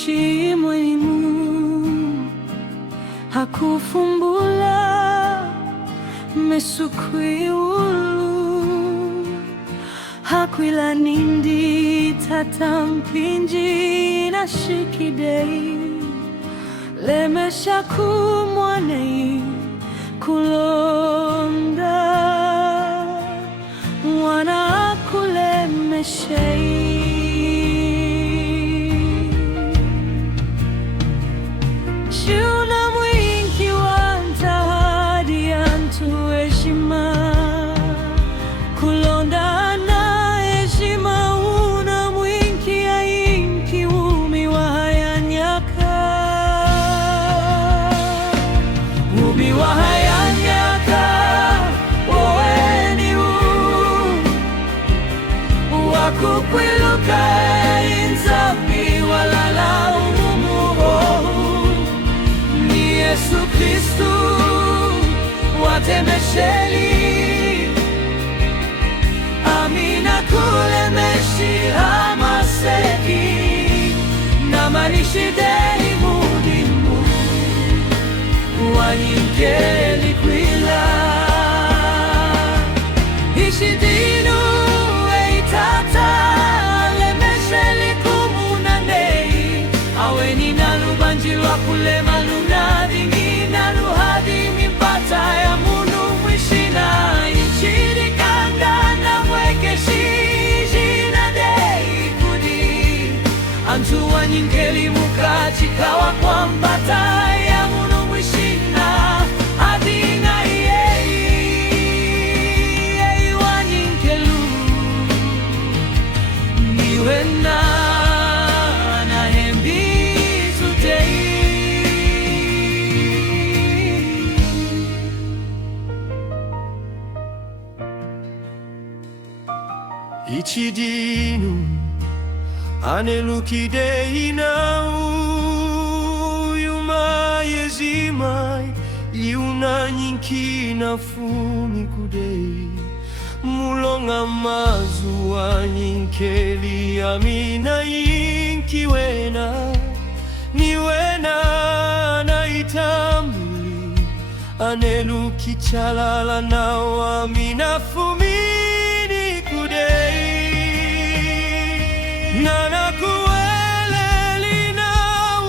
shimwenu hakufumbula mesukwiulu hakwila nindi tatampinji na shikidei lemesha kumwanei kulonda mwana kulemeshei kukwiluka inzambi walala umuho ni Yesu Kristu watemesheli amina kulemeshi hamaseki na manishidei mudimu wanyikeli kwila ishidinu kulema lunadingi na luhadi mimpata ya munu mwishina inchiri kanda na mwekeshi jina dei kudi antuwa nyingeli mukachikawa kwa mpata ya munu mwishina adina yei wa nyingelu niwe na ichidinu anelukidei na uyuma yezimai iuna nyinki na fumi kudei mulonga mazuwa nyinkeli amina yinki wena ni wena na itambuli anelukichalala na amina fumi nana kueleli na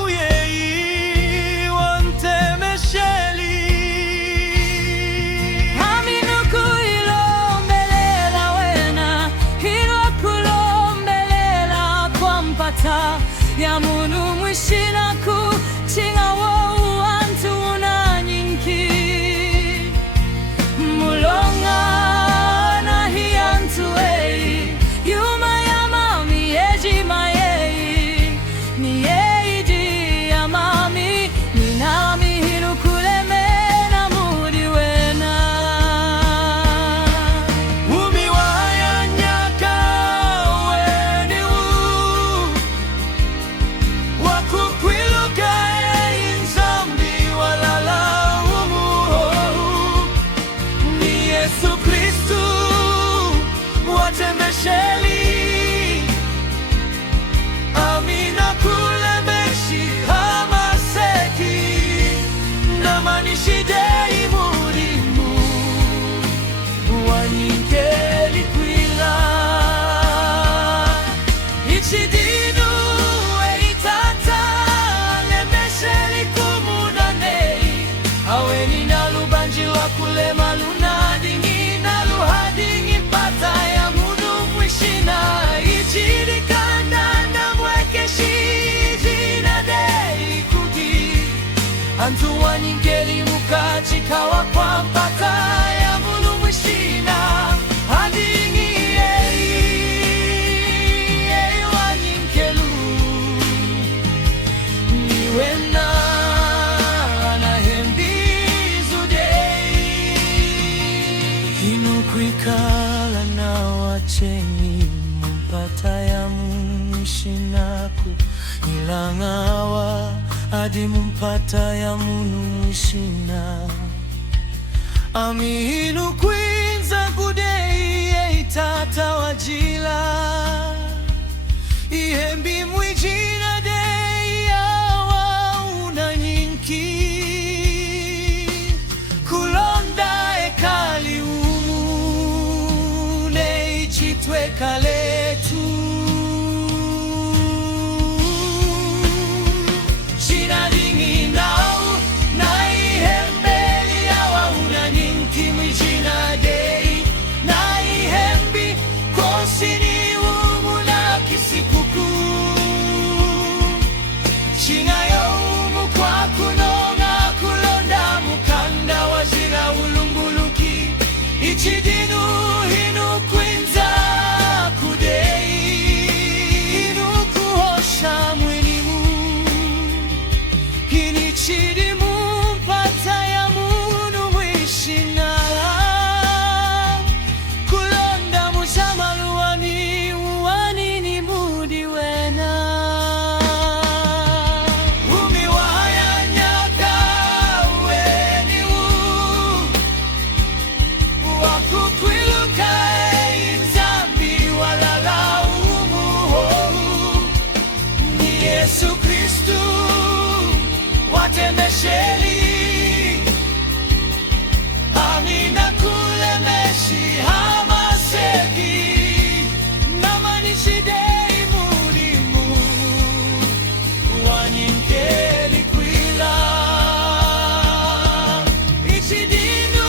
uyei wantemesheli aminu kuilombelela wena hilwa kulombelela kwa mpata ya munu mwishina kuchinga wo wantu una nyinki mulonga na hiyantu wei yuma amina kulemeshi hamaseki na manishidei mudimu wanyikeli kwila ichidinu eitata lemesheli kumudanei aweni nalubanji wa kulema lunadingi naluhadingi mpata ya munu mwishina ichidikanda na mwekeshi jina dei kudi antuwa nyingeli mukachikawa kwa mpata ya munu mwishina hadingi yei wa nyingelu niwena na hembizu dei inukwikala na wacheni mpata ya mwishinaku ilangawa adi mumpata ya munu mwishina aminu kwinza kudei eitata wajila ihembi mwijina dei Chingayo kwa kunonga kulonda mukanda wazira ulumbuluki ichidinu hinu kwinza kudei inu kuhosha mwilimu hini chidimu mpata ya munu mwishina kulonda musamaluwani uwanini mudi wena Yesu Kristu watemesheli amina kulemeshi hamaseki namanishidei mudimu wanyimkeli kwila ichidinu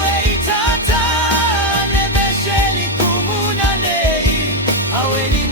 weitata nemesheli kumunanei aweni